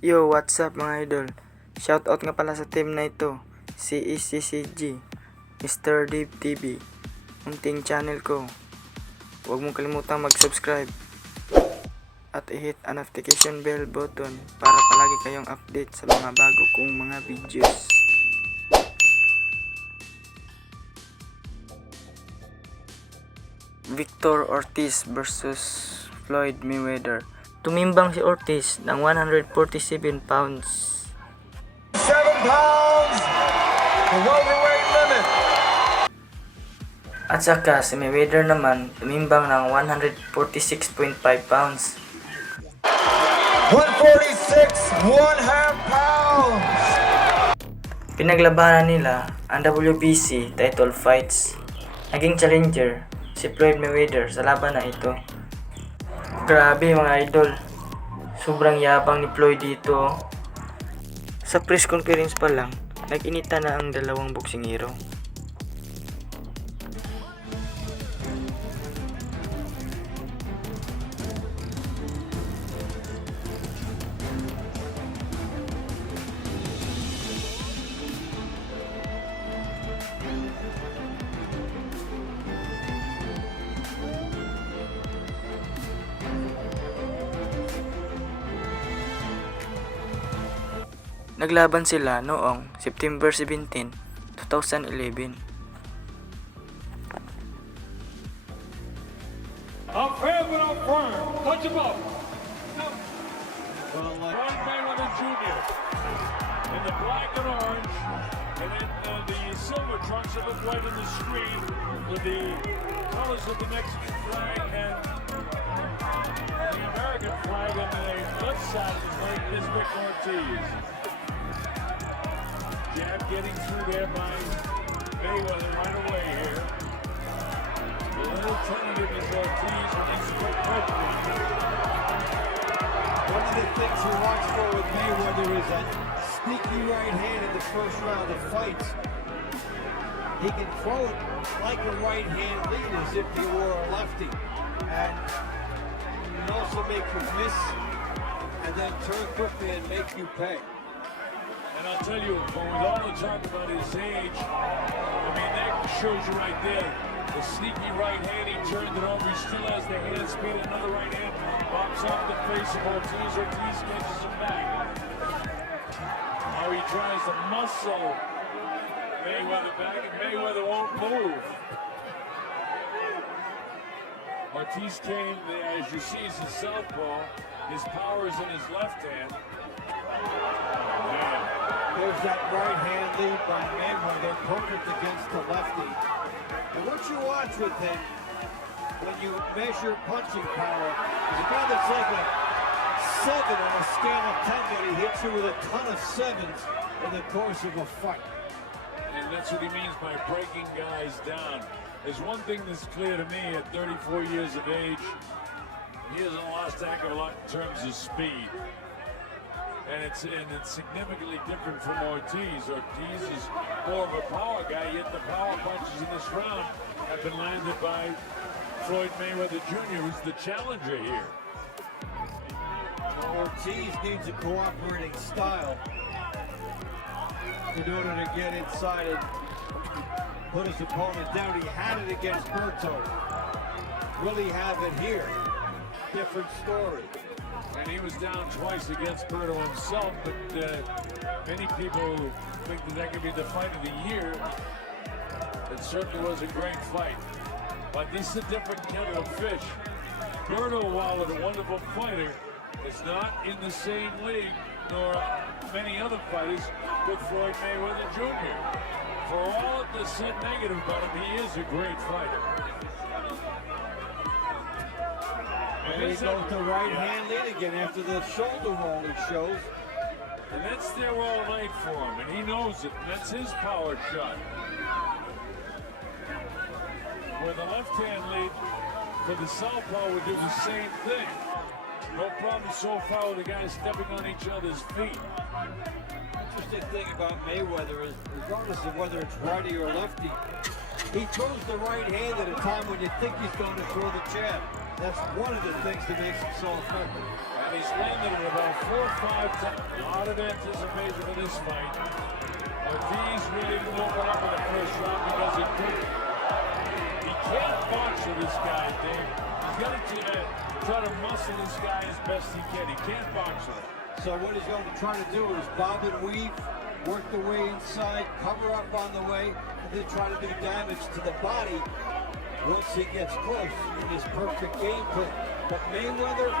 Yo, what's up mga idol? Shoutout nga pala sa team na ito, si ECCG, Mr. Dave TV, munting channel ko. Huwag mong kalimutang mag-subscribe at i-hit ang notification bell button para palagi kayong update sa mga bago kong mga videos. Victor Ortiz versus Floyd Mayweather. Tumimbang si Ortiz ng 147 pounds. 7 pounds, the welterweight limit. At saka si Mayweather naman tumimbang ng 146.5 pounds. 146, 1/2 pounds. Pinaglabanan nila ang WBC title fights. Naging challenger si Floyd Mayweather sa laban na ito. Grabe mga idol, sobrang yabang ni Floyd dito. Sa press conference pa lang, nag-inita na ang dalawang boksingero. Naglaban sila noong September 17, 2011. Up fair but up firm. Touch him up. Floyd Mayweather Jr. in the black and orange, and then the silver trunks that look white on the screen with the colors of the Mexican flag and the American flag on the left side of the flag is Vic Ortiz. Jab getting through there by Mayweather right away here. A little tentative is Ortiz when he's quickly. One of the things you watch for with Mayweather is that sneaky right hand in the first round of fights. He can throw it like a right hand lead as if he were a lefty. And he can also make you miss and then turn quickly and make you pay. And I'll tell you, with all the talk about his age, I mean, that shows you right there. The sneaky right hand, he turned it over, he still has the hand speed, another right hand pops off the face of Ortiz. Ortiz catches him back. Now he tries to muscle Mayweather back, and Mayweather won't move. Ortiz came, as you see, is a southpaw. His power is in his left hand. Man. There's that right hand lead by Mayweather, perfect against the lefty. And what you watch with him, when you measure punching power, is a guy that's like a 7 on a scale of 10, but he hits you with a ton of 7s in the course of a fight. And that's what he means by breaking guys down. There's one thing that's clear to me at 34 years of age, he hasn't lost a heck of a lot in terms of speed. And it's significantly different from Ortiz. Ortiz is more of a power guy, yet the power punches in this round have been landed by Floyd Mayweather Jr., who's the challenger here. Ortiz needs a cooperating style in order to get inside and put his opponent down. He had it against Berto. Will he have it here? Different story. And he was down twice against Berto himself, but many people think that could be the fight of the year. It certainly was a great fight. But this is a different kettle of fish. Berto, while a wonderful fighter, is not in the same league, nor many other fighters, with Floyd Mayweather Jr. For all that's said negative about him, he is a great fighter. There he goes the right hand lead again after the shoulder roll he shows. And that's there all night for him, and he knows it. That's his power shot. Where the left hand lead for the southpaw would do the same thing. No problem so far with the guys stepping on each other's feet. Interesting thing about Mayweather is, regardless of whether it's righty or lefty, he throws the right hand at a time when you think he's going to throw the jab. That's one of the things that makes him so effective. And he's landed at about 4 or 5 times. A lot of anticipation for this fight. Ortiz really didn't open up in the first round because he couldn't. He can't box with this guy, Dave. He's got to try to muscle this guy as best he can. He can't box with him. So what he's going to try to do is bob and weave, work the way inside, cover up on the way, and then try to do damage to the body once he gets close in his perfect game plan. But Mayweather,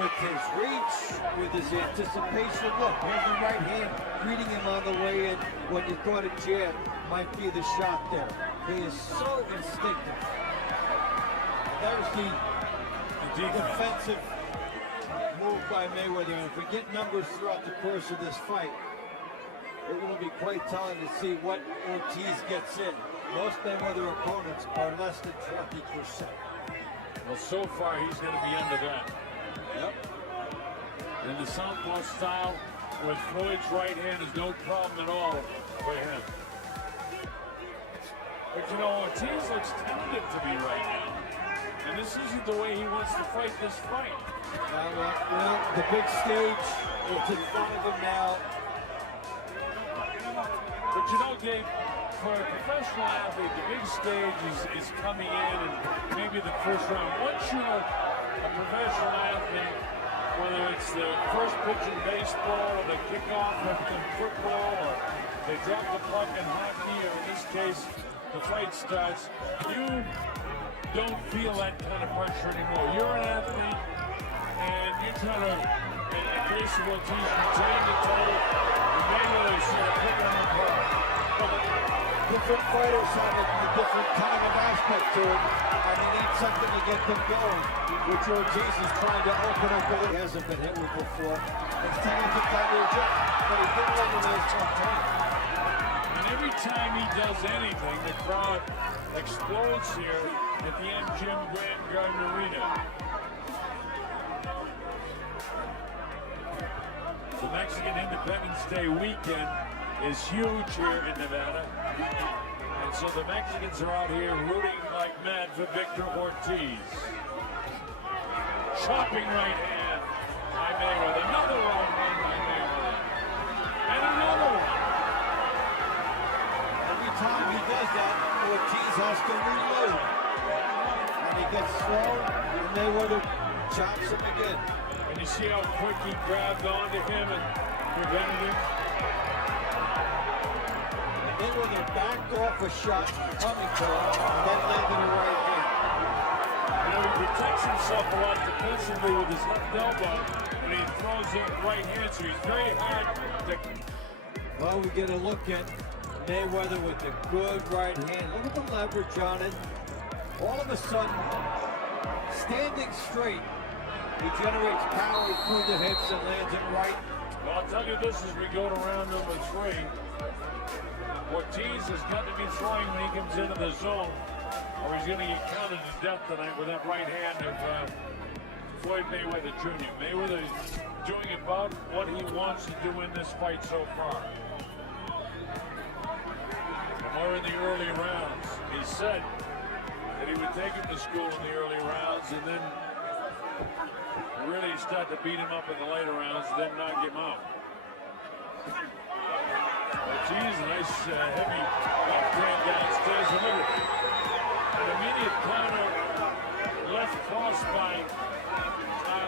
with his reach, with his anticipation, look, here's the right hand greeting him on the way in when you thought a jab might be the shot there. He is so instinctive. There's the defensive move by Mayweather, and if we get numbers throughout the course of this fight, it will be quite telling to see what Ortiz gets in. Most Mayweather opponents are less than 20%. Well, so far he's going to be under that. Yep. In the southpaw style, with Floyd's right hand is no problem at all for him. But you know, Ortiz looks tentative to me right now. And this isn't the way he wants to fight this fight. Well, the big stage is in front of him now. But you know, Dave, for a professional athlete, the big stage is coming in and maybe the first round. Once you're a professional athlete, whether it's the first pitch in baseball or the kickoff in football or they drop the puck in hockey or in this case, the fight starts, you don't feel that kind of pressure anymore. You're an athlete and you're trying to, in the case of Ortiz, retain the title. Mayweather sort of put on the ball. Different fighters have a different kind of aspect to it, and they need something to get them going, which Ortiz is trying to open up a little. He hasn't been hit with before. It's time to find a jet, but he's been over those sometimes. And every time he does anything, the crowd explodes here at the MGM Grand Garden Arena. The Mexican Independence Day weekend is huge here in Nevada. And so the Mexicans are out here rooting like mad for Victor Ortiz. Chopping right hand by Mayweather. Another right hand by Mayweather. And another one. Every time he does that, Ortiz has to reload. And he gets thrown, and Mayweather chops him again. And you see how quick he grabbed onto him and prevented him? Mayweather backed off a shot coming to him, and then landed a right hand. You know, he protects himself a lot defensively with his left elbow, and he throws it right hand, so he's very hard to... Well, we get a look at Mayweather with the good right hand. Look at the leverage on it. All of a sudden, standing straight, he generates power through the hips and lands it right. Well, I'll tell you this as we go to round number 3. Ortiz has got to be throwing when he comes into the zone, or he's going to get counted to death tonight with that right hand of Floyd Mayweather Jr. Mayweather is doing about what he wants to do in this fight so far. And we're in the early rounds. He said that he would take him to school in the early rounds and then really start to beat him up in the later rounds, then knock him out. Ortiz, nice heavy left hand downstairs. And look at an immediate counter, left cross by,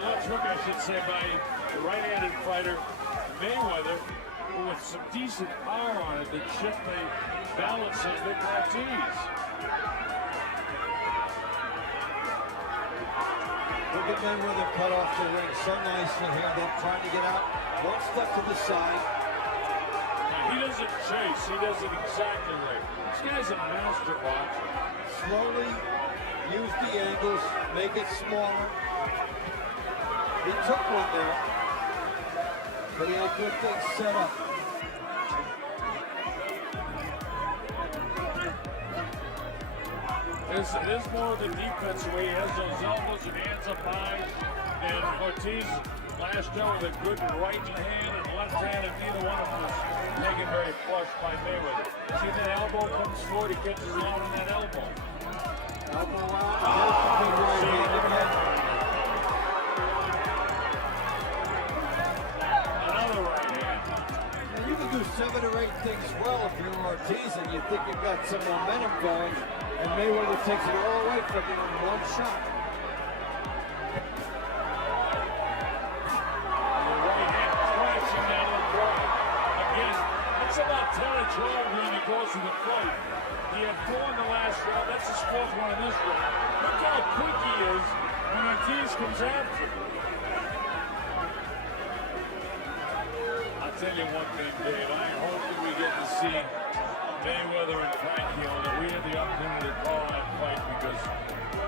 left hook I should say, by the right-handed fighter Mayweather, with some decent power on it that shift the balance of Vic Ortiz. Look at Mayweather cut off the ring so nicely here. They're trying to get out. One step to the side. He doesn't chase, he does it exactly right. This guy's a master boxer. Slowly use the angles, make it smaller. He took one there, but he had good things set up. There's more of the defense where he has those elbows and hands up high. And Ortiz lashed out with a good right hand and left hand, and neither one of them was taken very flush by Mayweather. See that elbow comes forward, he catches out on that elbow. Elbow out, there's the big right hand again. 7 or 8 things well if you're Ortiz and you think you've got some momentum going, and Mayweather takes it all away from you in one shot. The right hand crashing down the ground. Again, it's about 10 or 12 during the course of the fight. He had 4 in the last round. That's his 4th one in this round. Look how quick he is when Ortiz comes after him. I'll tell you one thing, Dave. I hope that we get to see Mayweather and Pacquiao, that we had the opportunity to call that fight, because,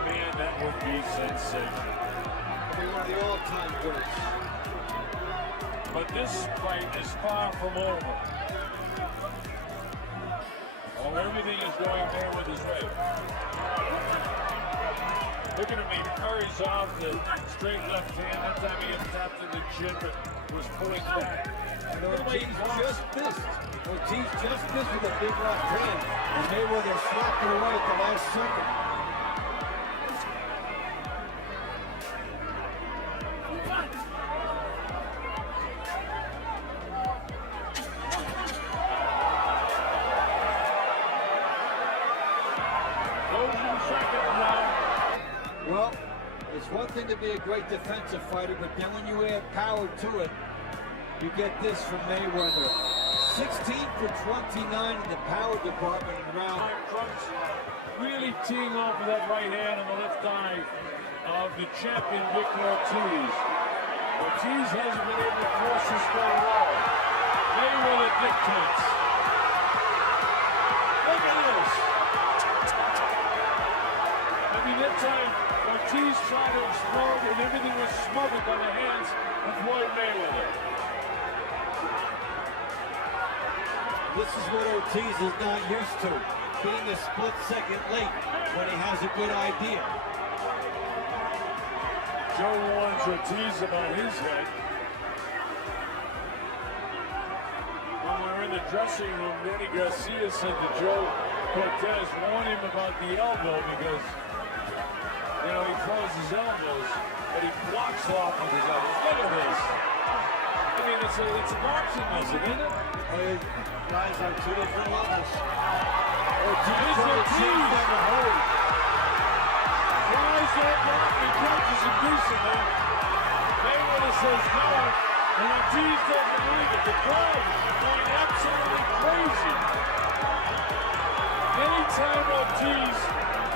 man, that would be sensational. It'll be one of the all-time greats. But this fight is far from over. Oh, everything is going Mayweather's way. Look at him, he parries off the straight left hand. That time he got tapped in the chin, but was pulling back. And Ortiz just missed. Ortiz just missed with a big left hand. And Mayweather slapped it away at the last second. Well, it's one thing to be a great defensive fighter, but then when you add power to it, you get this from Mayweather. 16 for 29 in the power department in round. Crunch really teeing off with that right hand on the left eye of the champion, Victor Ortiz. Ortiz hasn't been able to cross his goal well. Mayweather dictates. Look at this. I mean, that time, Ortiz tried to explode and everything was smothered by the hands of Floyd Mayweather. This is what Ortiz is not used to, being a split second late when he has a good idea. Joe warns Ortiz about his head. When we were in the dressing room, Danny Garcia said to Joe Cortez, warn him about the elbow, because, you know, he throws his elbows, but he blocks off with his elbows. Look at this. I mean, it's a boxing lesson, isn't it? Guys on 2 different levels. Ortiz down the hole. Tries that block and catches it decently. Mayweather says no, and Ortiz doesn't leave it. The crowd going absolutely crazy. Anytime Ortiz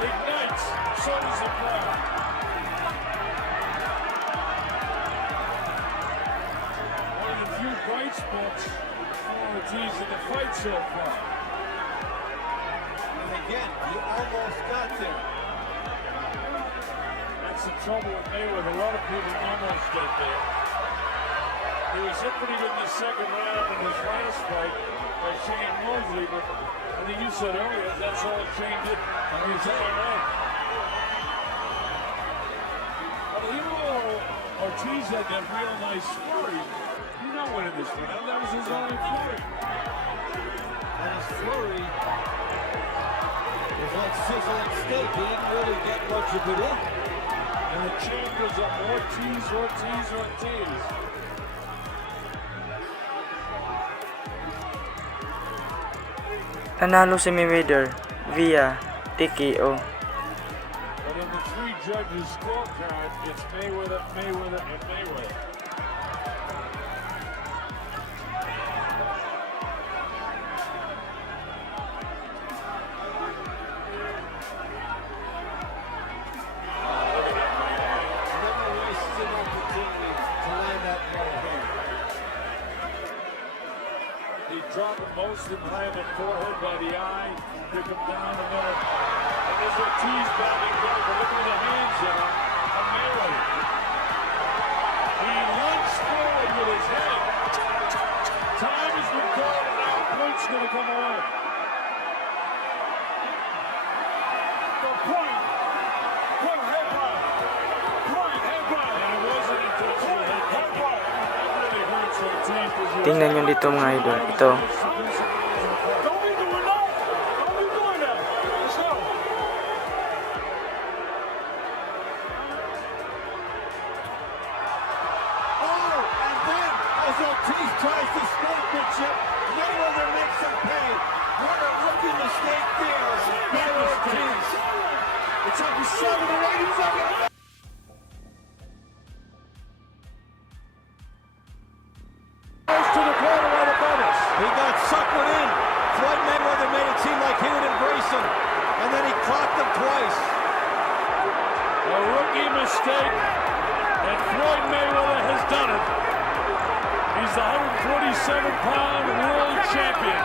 ignites, so does the crowd. One of the few bright spots Ortiz in the fight so far. And again, he almost got there. That's the trouble with Mayweather. A lot of people almost get there. He was hit pretty good in the second round in his last fight by Shane Mosley, but I think you said earlier that's all Shane did on his second round. Well, even though Ortiz had that real nice flurry, he's not winning this round. That was his only flurry. And his flurry was like sizzling steak. He didn't really get much of it in. And the champ goes up Ortiz, Ortiz, Ortiz. Nanalo si Mayweather via TKO. But in the 3 judges' scorecard, it's Mayweather, Mayweather, and Mayweather. Dropping most of behind the forehead by the eye. Pick him down the middle. And there's Ortiz backing down. But look where the hands are on Mayweather. He lunged forward with his head. Time is recorded, and now the point's going to come away. The point. Point headbutt. Point headbutt. And it wasn't intentional headbutt. That really hurts Ortiz. Tingnan nyo dito mga idol. Ito. Ortiz tries to sportsmanship. mistake there. Big mistake. It's up to 7 to 8. He's up. To the corner right above us. He got suckered in. Floyd Mayweather made it seem like he would embrace him. And then he clocked him twice. A rookie mistake, and Floyd Mayweather has done it. He's the 147-pound world champion.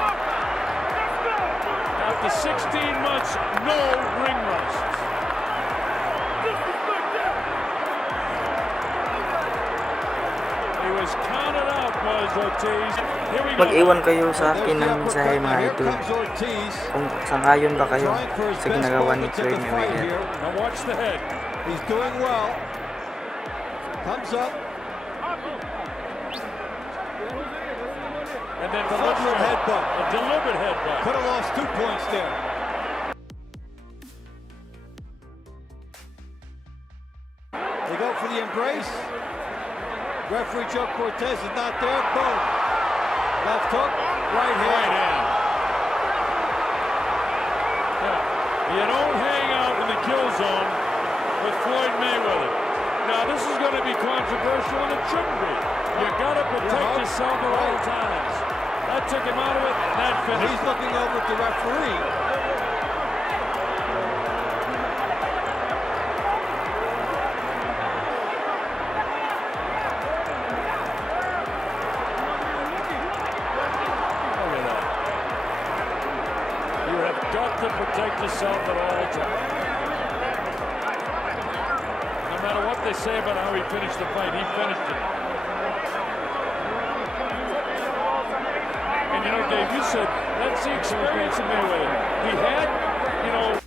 After 16 months, no ring rust. He was counted out, was Ortiz. Here we go. Mag-iwan kayo sa akin ng mensahe mga Here idol. comes Ortiz. Kung sangayon ba kayo Trying for his sa best ginagawa ni moment to Floyd the fight Mayweather. here. Now watch the head. He's doing well. Comes up. And then Deliberate headbutt. a deliberate headbutt. Could have lost 2 points there. They go for the embrace. Referee Joe Cortez is not there. Boom. Left hook. Right hand. Yeah. You don't hang out in the kill zone with Floyd Mayweather. Now this is going to be controversial, and it shouldn't be. You got to protect yourself at all times. That took him out of it, and that finished. He's looking over at the referee. Look at that. You have got to protect yourself at all times. No matter what they say about how he finished the fight, he finished it. And you know, Dave, you said that's the experience of Mayweather. He had, you know,